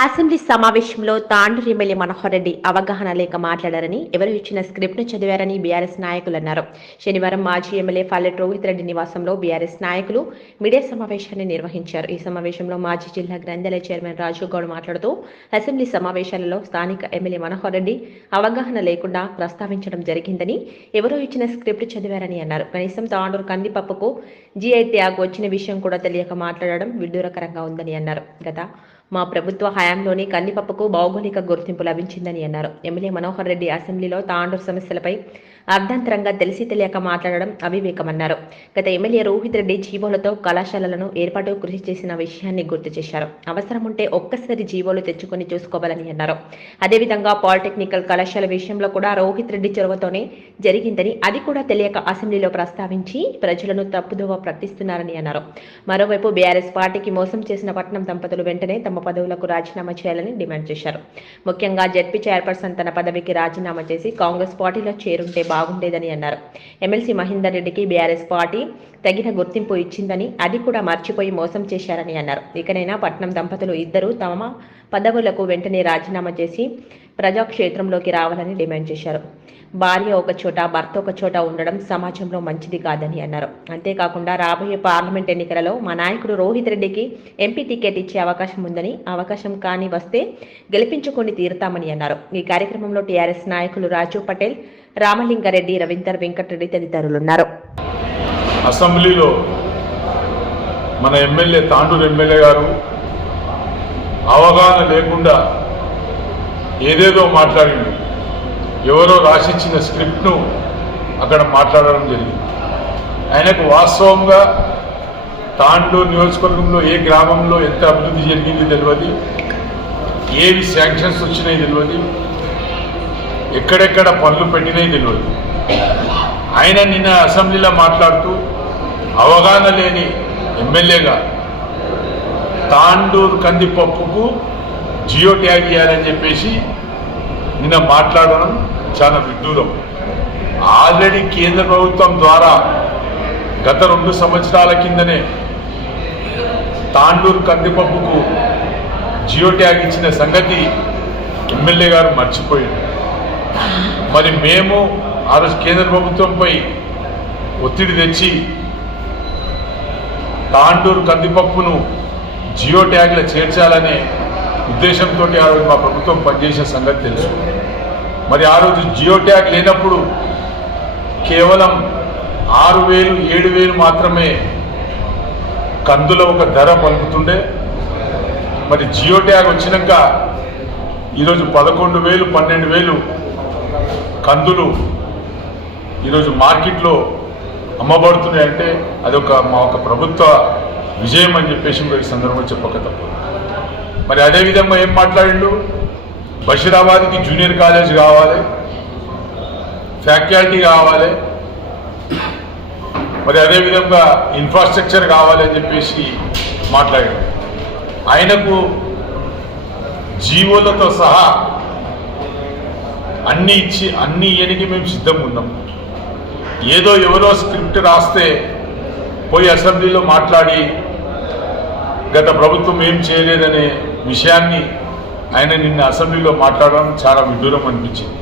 Assembly సమావేశంలో Tandur MLA Manohar Reddy అవగాహన లేక మాట్లాడారని ఎవరు ఇచ్చిన స్క్రిప్ట్ను చదివారని బీఆర్ఎస్ నాయకులు అన్నారు. శనివారం మాజీ ఎమ్మెల్యే ఫల్లెట్ రోహిత్ రెడ్డి నివాసంలో బీఆర్ఎస్ నాయకులు మీడియా సమావేశాన్ని నిర్వహించారు. ఈ సమావేశంలో మాజీ జిల్లా గ్రంథాలయ చైర్మన్ రాజు గౌడ్ మాట్లాడుతూ అసెంబ్లీ సమావేశాలలో స్థానిక ఎమ్మెల్యే మనోహర్ రెడ్డి అవగాహన లేకుండా ప్రస్తావించడం జరిగిందని ఎవరో ఇచ్చిన స్క్రిప్ట్ చదివారని అన్నారు. కనీసం తాండూరు కందిపప్పుకు జీఐ ట్యాగ్ వచ్చిన విషయం కూడా తెలియక మాట్లాడడం విడ్డూరకరంగా ఉందని అన్నారు. గత మా ప్రభుత్వ హయాంలోని కందిపప్పుకు భౌగోళిక గుర్తింపు లభించిందని అన్నారు. ఎమ్మెల్యే మనోహర్ రెడ్డి అసెంబ్లీలో తాండూరు సమస్యలపై అర్ధంతరంగా తెలిసి తెలియక మాట్లాడడం అవివేకమన్నారు. గత ఎమ్మెల్యే రోహిత్ రెడ్డి జీవోలతో కళాశాలలను ఏర్పాటు కృషి చేసిన విషయాన్ని గుర్తు చేశారు. అవసరం ఉంటే ఒక్కసారి జీవోలు తెచ్చుకొని చూసుకోవాలని అన్నారు. అదేవిధంగా పాలిటెక్నికల్ కళాశాల విషయంలో కూడా రోహిత్ రెడ్డి చొరవతోనే జరిగిందని అది కూడా తెలియక అసెంబ్లీలో ప్రస్తావించి ప్రజలను తప్పుదోవ ప్రకటిస్తున్నారని అన్నారు. మరోవైపు బీఆర్ఎస్ పార్టీకి మోసం చేసిన పట్నం దంపతులు వెంటనే తమ పదవులకు రాజీనామా చేయాలని డిమాండ్ చేశారు. ముఖ్యంగా జడ్పీ చైర్పర్సన్ తన పదవికి రాజీనామా చేసి కాంగ్రెస్ పార్టీలో చేరుంటే బాగుండేదని అన్నారు. ఎమ్మెల్సీ మహేందర్ రెడ్డికి బీఆర్ఎస్ పార్టీ తగిన గుర్తింపు ఇచ్చిందని అది కూడా మర్చిపోయి మోసం చేశారని అన్నారు. ఇకనైనా పట్నం దంపతులు ఇద్దరూ తమ పదవులకు వెంటనే రాజీనామా చేసి ప్రజాక్షేత్రంలోకి రావాలని డిమాండ్ చేశారు. భార్య ఒక చోట భర్త ఒక చోట ఉండడం సమాజంలో మంచిది కాదని అన్నారు. అంతేకాకుండా రాబోయే పార్లమెంట్ ఎన్నికలలో మా నాయకుడు రోహిత్ రెడ్డికి ఎంపీ టికెట్ ఇచ్చే అవకాశం ఉందని అవకాశం కానీ వస్తే గెలిపించుకొని తీరుతామని అన్నారు. ఈ కార్యక్రమంలో టీఆర్ఎస్ నాయకులు రాజు పటేల్ రామలింగారెడ్డి రవీందర్ వెంకటరెడ్డి తదితరులున్నారు. అసెంబ్లీలో మన ఎమ్మెల్యే తాండూరు ఎమ్మెల్యే గారు అవగాహన లేకుండా ఏదేదో మాట్లాడింది ఎవరో రాసిచ్చిన స్క్రిప్ట్ను అక్కడ మాట్లాడడం జరిగింది. ఆయనకు వాస్తవంగా తాండూరు నియోజకవర్గంలో ఏ గ్రామంలో ఎంత అభివృద్ధి జరిగింది తెలియదు ఏవి శాంక్షన్స్ వచ్చినాయి తెలియదు ఎక్కడెక్కడ పనులు పెట్టినాయి తెలియదు. ఆయన నిన్న అసెంబ్లీలో మాట్లాడుతూ అవగాహన లేని ఎమ్మెల్యేగా తాండూరు కందిపప్పుకు జియో ట్యాగ్ ఇవ్వాలని చెప్పేసి నిన్న మాట్లాడడం చాలా విడ్డూరం. ఆల్రెడీ కేంద్ర ప్రభుత్వం ద్వారా గత రెండు సంవత్సరాల కిందనే తాండూరు కందిపప్పుకు జియో ట్యాగ్ ఇచ్చిన సంగతి ఎమ్మెల్యే గారు మర్చిపోయింది మరి మేము ఆ రోజు కేంద్ర ప్రభుత్వంపై ఒత్తిడి తెచ్చి తాండూరు కందిపప్పును జియో ట్యాగ్లో చేర్చాలనే ఉద్దేశంతో ఆ రోజు మా ప్రభుత్వం పనిచేసే సంగతి తెలుసు. మరి ఆ రోజు జియో ట్యాగ్ లేనప్పుడు కేవలం ఆరు వేలు ఏడు వేలు మాత్రమే కందుల ఒక ధర పలుకుతుండే. మరి జియో ట్యాగ్ వచ్చినాక ఈరోజు పదకొండు వేలు పన్నెండు వేలు కందులు ఈరోజు మార్కెట్లో అమ్మబడుతున్నాయంటే అదొక మా ఒక ప్రభుత్వ విజయం అని చెప్పేసి కూడా ఈ సందర్భంలో చెప్పక తప్పదు మరి అదేవిధంగా ఏం మాట్లాడిండు? బషీరాబాద్కి జూనియర్ కాలేజ్ కావాలి ఫ్యాకల్టీ కావాలి మరి అదేవిధంగా ఇన్ఫ్రాస్ట్రక్చర్ కావాలి అని చెప్పేసి మాట్లాడాడు. ఆయనకు జీవోలతో సహా అన్ని ఇచ్చి అన్ని ఇయనికి మేము సిద్ధంగా ఉన్నాం. ఏదో ఎవరో స్క్రిప్ట్ రాస్తే పోయి అసెంబ్లీలో మాట్లాడి గత ప్రభుత్వం ఏం చేయలేదనే విషయాన్ని ఆయన నిన్న అసెంబ్లీలో మాట్లాడడం చాలా విదూరం అనిపించింది.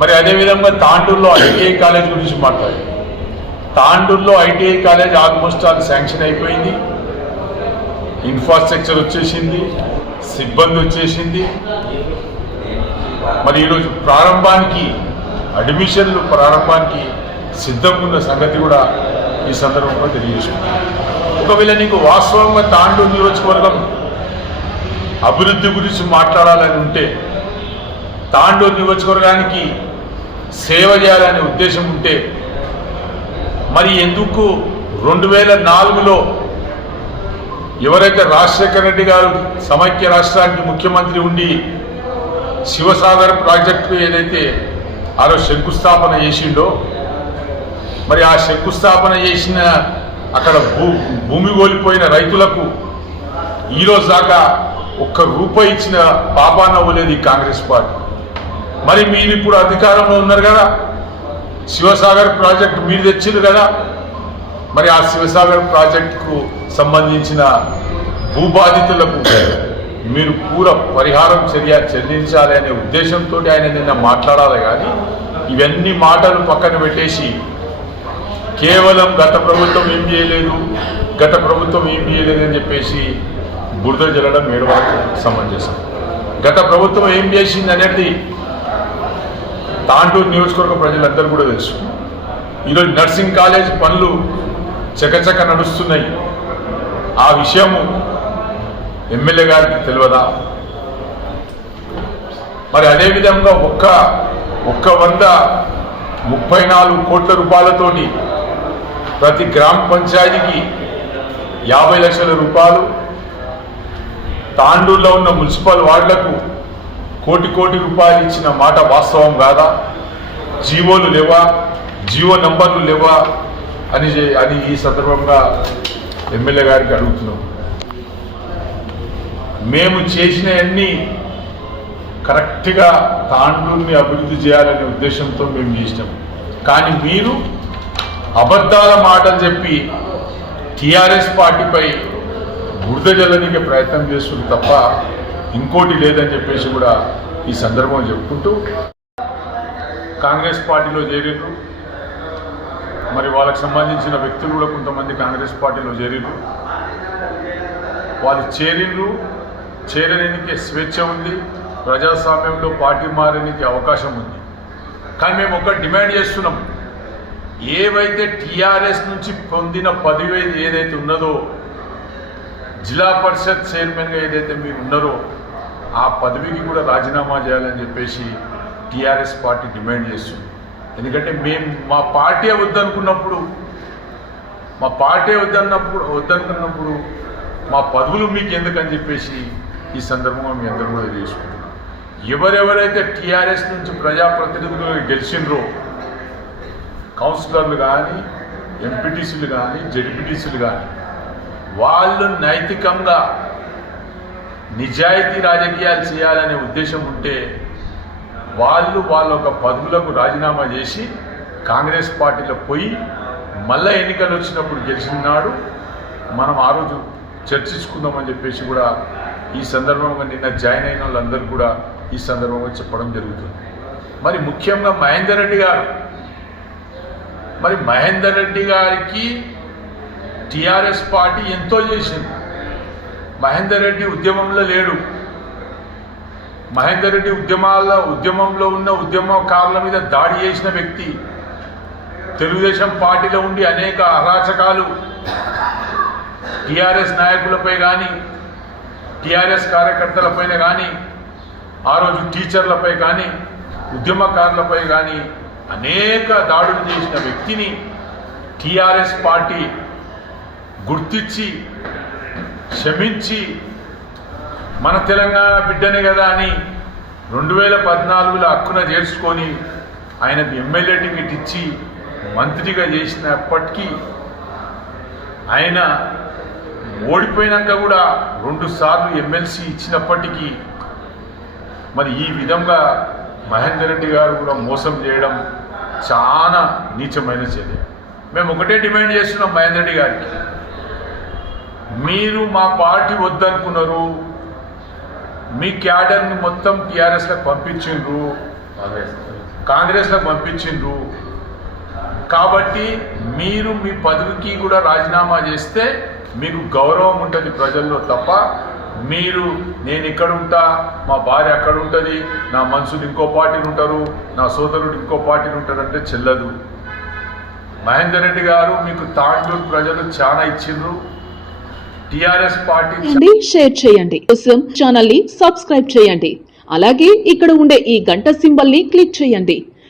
మరి అదేవిధంగా తాండూరులో ఐటీఐ కాలేజ్ గురించి మాట్లాడారు. తాండూరులో ITI college almost all sanction అయిపోయింది. ఇన్ఫ్రాస్ట్రక్చర్ వచ్చేసింది. సిబ్బంది వచ్చేసింది. మరి ఈరోజు ప్రారంభానికి అడ్మిషన్లు ప్రారంభానికి సిద్ధంగా ఉన్న సంగతి కూడా ఈ సందర్భంలో తెలియజేసుకుంటాం ఒకవేళ నీకు వాస్తవంగా తాండూ నియోజకవర్గం అభివృద్ధి గురించి మాట్లాడాలని ఉంటే తాండూ నియోజకవర్గానికి సేవ చేయాలనే ఉద్దేశం ఉంటే మరి ఎందుకు రెండు వేల నాలుగులో ఎవరైతే రాజశేఖర రెడ్డి గారు సమైక్య రాష్ట్రానికి ముఖ్యమంత్రి ఉండి శివసాగర్ ప్రాజెక్టు ఏదైతే ఆరో శంకుస్థాపన చేసిండో మరి ఆ శంకుస్థాపన చేసిన అక్కడ భూ భూమి కోల్పోయిన రైతులకు ఈరోజు దాకా ఒక్క రూపాయి ఇచ్చిన పాపాన అవ్వలేదు ఈ కాంగ్రెస్ పార్టీ. మరి మీరు ఇప్పుడు అధికారంలో ఉన్నారు కదా శివసాగర్ ప్రాజెక్ట్ మీరు తెచ్చింది కదా మరి ఆ శివసాగర్ ప్రాజెక్టుకు సంబంధించిన భూబాధితులకు మీరు పూర పరిహారం చర్య చెల్లించాలి అనే ఉద్దేశంతో ఆయన నిన్న మాట్లాడాలి కానీ ఇవన్నీ మాటలు పక్కన పెట్టేసి కేవలం గత ప్రభుత్వం ఏం చేయలేదు గత ప్రభుత్వం ఏం చేయలేదు అని చెప్పేసి బురద జల్లడం ఏడవరకు సమంజసం. గత ప్రభుత్వం ఏం చేసింది అనేది తాంటూరు నియోజకవర్గ ప్రజలందరూ కూడా తెలుసు. ఈరోజు నర్సింగ్ కాలేజ్ పనులు చకచక నడుస్తున్నాయి. ఆ విషయము ఎమ్మెల్యే గారికి తెలియదా మరి అదేవిధంగా ఒక్క ఒక్క వంద ముప్పై నాలుగు కోట్ల రూపాయలతోటి ప్రతి గ్రామ పంచాయతీకి యాభై లక్షల రూపాయలు తాండూరులో ఉన్న మున్సిపల్ వార్డులకు కోటి కోటి రూపాయలు ఇచ్చిన మాట వాస్తవం కాదా? జీవోలు లేవా? జీవో నంబర్లు లేవా? అని అని ఈ సందర్భంగా ఎమ్మెల్యే గారికి అడుగుతున్నాం. మేము చేసినవన్నీ కరెక్ట్గా తాండూరుని అభివృద్ధి చేయాలనే ఉద్దేశంతో మేము చేసినాం. కానీ మీరు అబద్ధాల మాటలు చెప్పి టీఆర్ఎస్ పార్టీపై బురద జల్లనికి ప్రయత్నం చేస్తుంది తప్ప ఇంకోటి లేదని చెప్పేసి కూడా ఈ సందర్భంలో చెప్పుకుంటూ కాంగ్రెస్ పార్టీలో చేరిండ్రు మరి వాళ్ళకి సంబంధించిన వ్యక్తులు కూడా కొంతమంది కాంగ్రెస్ పార్టీలో చేరిండ్రు వాళ్ళు చేరిండ్రు చేరడానికి స్వేచ్ఛ ఉంది ప్రజాస్వామ్యంలో పార్టీ మారడానికి అవకాశం ఉంది. కానీ మేము ఒక డిమాండ్ చేస్తున్నాం. ఏవైతే టీఆర్ఎస్ నుంచి పొందిన పదవి ఏదైతే ఉన్నదో జిల్లా పరిషత్ చైర్మన్గా ఏదైతే మీరు ఉన్నారో ఆ పదవికి కూడా రాజీనామా చేయాలని చెప్పేసి టీఆర్ఎస్ పార్టీ డిమాండ్ చేస్తుంది. ఎందుకంటే మేము మా పార్టీ వద్దనుకున్నప్పుడు మా పార్టీ వద్దన్నప్పుడు వద్దనుకున్నప్పుడు మా పదవులు మీకు ఎందుకని చెప్పేసి ఈ సందర్భంగా మీ అందరూ కూడా చేసుకుంటున్నాం ఎవరెవరైతే టీఆర్ఎస్ నుంచి ప్రజాప్రతినిధులు గెలిచిండ్రో కౌన్సిలర్లు కానీ ఎంపీటీసీలు కానీ జడ్పీటీసీలు కానీ వాళ్ళు నైతికంగా నిజాయితీ రాజకీయాలు చేయాలనే ఉద్దేశం ఉంటే వాళ్ళు వాళ్ళ ఒక పదవులకు రాజీనామా చేసి కాంగ్రెస్ పార్టీలో పోయి మళ్ళా ఎన్నికలు వచ్చినప్పుడు గెలిచిన నాడు మనం ఆ రోజు చర్చించుకుందామని చెప్పేసి కూడా ఈ సందర్భంగా నిన్న జాయిన్ అయిన వాళ్ళందరూ కూడా ఈ సందర్భంగా చెప్పడం జరుగుతుంది. మరి ముఖ్యంగా మహేందర్ రెడ్డి గారు. మరి మహేందర్ రెడ్డి గారికి టిఆర్ఎస్ పార్టీ ఎంతో చేసింది. మహేందర్ రెడ్డి ఉద్యమంలో లేడు. మహేందర్ రెడ్డి ఉద్యమాల ఉద్యమంలో ఉన్న ఉద్యమకారుల మీద దాడి చేసిన వ్యక్తి. తెలుగుదేశం పార్టీలో ఉండి అనేక అరాచకాలు. టిఆర్ఎస్ నాయకులపై కానీ టీఆర్ఎస్ కార్యకర్తలపైన కానీ ఆ రోజు టీచర్లపై కానీ ఉద్యమకారులపై కానీ అనేక దాడులు చేసిన వ్యక్తిని టీఆర్ఎస్ పార్టీ గుర్తించి క్షమించి మన తెలంగాణ బిడ్డనే కదా అని రెండు వేల పద్నాలుగులో హక్కున చేర్చుకొని ఆయనకు ఎమ్మెల్యే టికెట్ ఇచ్చి మంత్రిగా చేసినప్పటికీ ఆయన ఓడిపోయినాక కూడా రెండు సార్లు ఎమ్మెల్సీ ఇచ్చినప్పటికీ మరి ఈ విధంగా మహేందర్ రెడ్డి గారు కూడా మోసం చేయడం చాలా నీచమైన చర్య. మేము ఒకటే డిమాండ్ చేస్తున్నాం మహేందర్ రెడ్డి గారికి. మీరు మా పార్టీ వద్దనుకున్నారు మీ క్యాడర్ని మొత్తం టీఆర్ఎస్లకు పంపించిండ్రు కాంగ్రెస్లకు పంపించిండ్రు కాబట్టి మీరు మీ పదవికి కూడా రాజీనామా చేస్తే మీకు గౌరవం ఉంటుంది ప్రజల్లో తప్ప మీరు నేను ఇక్కడ ఉంటా మా భార్య అక్కడ ఉంటుంది నా మనుషులు ఇంకో పార్టీని ఉంటారు నా సోదరుడు ఇంకో పార్టీని ఉంటారంటే చెల్లదు. మహేందర్ రెడ్డి గారు మీకు తాండూరు ప్రజలు చాలా ఇచ్చిండ్రు. టిఆర్ఎస్ పార్టీ షేర్ చేయండి. కోసం ఛానల్ని సబ్స్క్రైబ్ చేయండి. అలాగే ఇక్కడ ఉండే ఈ గంట సింబల్ని క్లిక్ చేయండి.